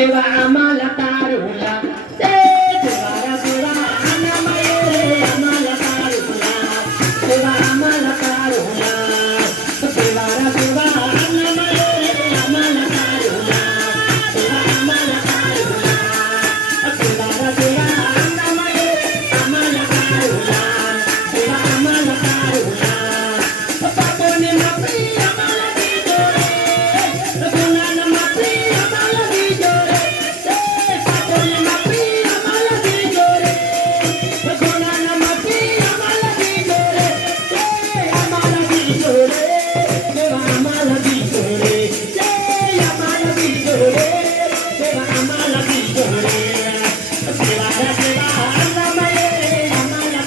देवा आम्हाला तारुला ते देवारा देवा अन्नमय रे आम्हाला तारुला देवा आम्हाला तारुला देवारा देवा अन्नमय रे आम्हाला तारुला देवा आम्हाला तारुला देवारा देवा अन्नमय रे आम्हाला तारुला देवा आम्हाला तारुला पापोने माफी आम्हाला दिलो रे गुन्हाने माफी आम्हाला दिलो रे पापोने माफी आम्हाला दिलो रे गुन्हाने माफी आम्हाला दिलो रे आम्हाला दिलो रे देवा आम्हाला दिलो रे आम्हाला दिलो रे देवा आम्हाला दिलो रे देवा देवा अन्नमय रे आम्हाला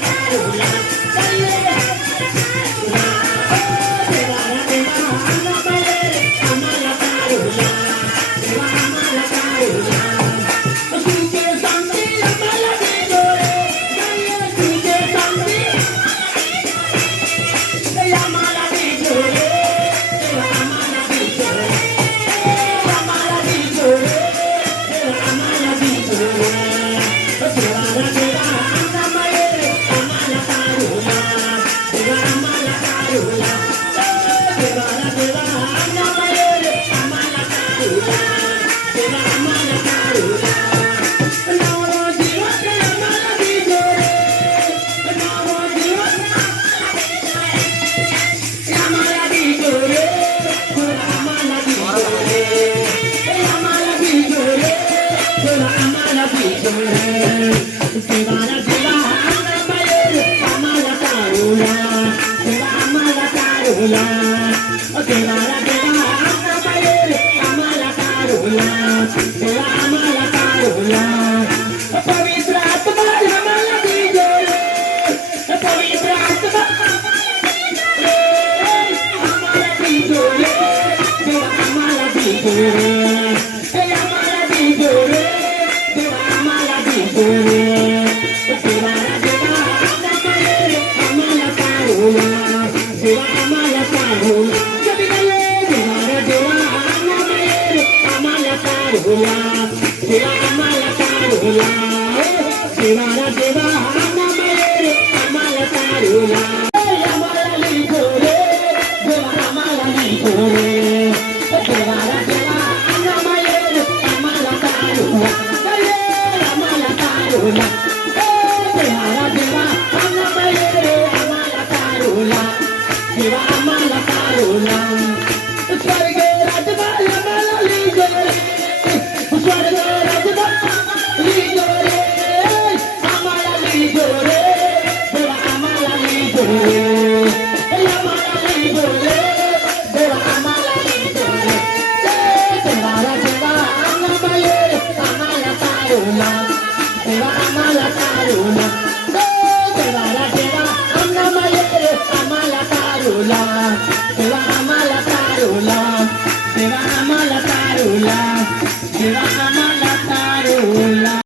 तारुला पवित्र आत्मा आम्हाला दिलो रे पवित्र आत्मा आम्हाला दिलो रे देवा आम्हाला दिलो रे आम्हाला दिलो रे देवा आम्हाला दिलो रे देवा देवा आम्हाला तारुला देवा आम्हाला तारुला देवा देवा आम्हाला तारुला देवा आम्हाला तारुला देवा देवा आम्हाला तारुला आम्हाला लिखो रे देवा आम्हाला लिखो रे देवा देवा आम्हाला तारुला आम्हाला तारुला देवा देवा आम्हाला तारुला देवा आम्हाला तारुला